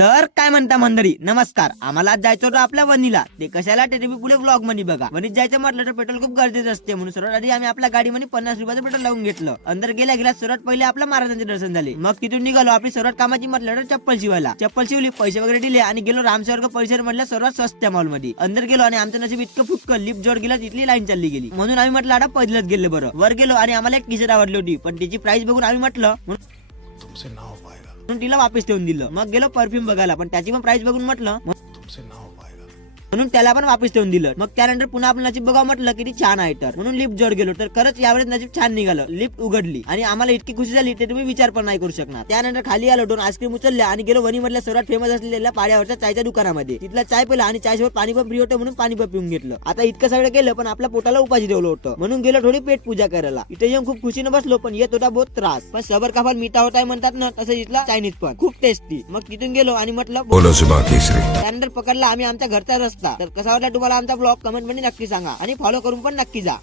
तर काय म्हणता मंडळी, नमस्कार. आम्हाला आज जायचं होतं आपल्या वनीला. ते कशाला ते तुम्ही पुढे ब्लॉग मध्ये बघा. वनीत जायचं म्हटलं तर पेट्रोल खूप गरजेचं असते, म्हणून सर्वात आधी आम्ही आपल्या गाडीमध्ये 50 रुपयाचं पेट्रोल लावून घेतलं. अंदर गेल्या सर्वात पहिले आपल्या महाराजांचे दर्शन झाले. मग तिथून निघालो. आपली सर्वात कामाची म्हटलं तर चप्पल शिवायला. चप्पल शिवली, पैसे वगैरे दिले आणि गेलो रामस्वर्ग परिसर मधल्या सर्वात स्वस्त मॉल मध्ये. अंदर गेलो आणि आमचं नशीब इतकं फुटकं, लिफ्ट जोड गेला तिथली लाईन चालली गेली. म्हणून आम्ही म्हटलं आता पैदलच गेले बरं. वर गेलो आणि आम्हाला एक टी शर्ट आवडली होती, पण तिची प्राइस बघून आम्ही म्हटलं तुमसे ना हो पाएगा, म्हणून तिला वापस ठेवून दिलं. मग गेलो परफ्यूम बघायला, पण त्याची पण प्राइस बघून म्हटलं तुमसे ना हो पाएगा. म्हणून त्याला पण वापस ठेवून दिलं. मग त्यानंतर पुन्हा आपलं नशीब बघावं म्हटलं किती छान आहे तर, म्हणून लिफ्ट जोड गेलो. तर खरंच यावेळेस नशीब छान निघालं. लिफ्ट उघडली आणि आम्हाला इतकी खुशी झाली ते तुम्ही विचार पण नाही करू शकणार. त्यानंतर खाली आलो, 2 आईस्क्रीम उचलल्या आणि गेलो वणी मधल्या सर्वात फेमस असलेल्या पाड्यावरच्या चायच्या दुकानामध्ये. तिथला चाय पिला आणि चायसोबत पाणी पण फ्री होतं म्हणून पाणी पण पिऊन घेतलं. आता इतकं सगळं केलं पण आपल्या पोटाला उपाशी ठेवलं होतं, म्हणून गेलो थोडी पेट पूजा करायला. इथे येऊन खूप खुशीने बसलो, पण येत होता बहुत त्रास. पण सबर का फल मीठा होता म्हणतात ना, तसं इथला चायनीज पण खूप टेस्टी. मग तिथून गेलो आणि म्हटलं त्यानंतर पकडला आम्ही आमच्या घरचा रस्ता. तर कसा वाटला तुम्हाला आमचा ब्लॉग कमेंट मध्ये नक्की सांगा आणि फॉलो करून पण नक्की जा.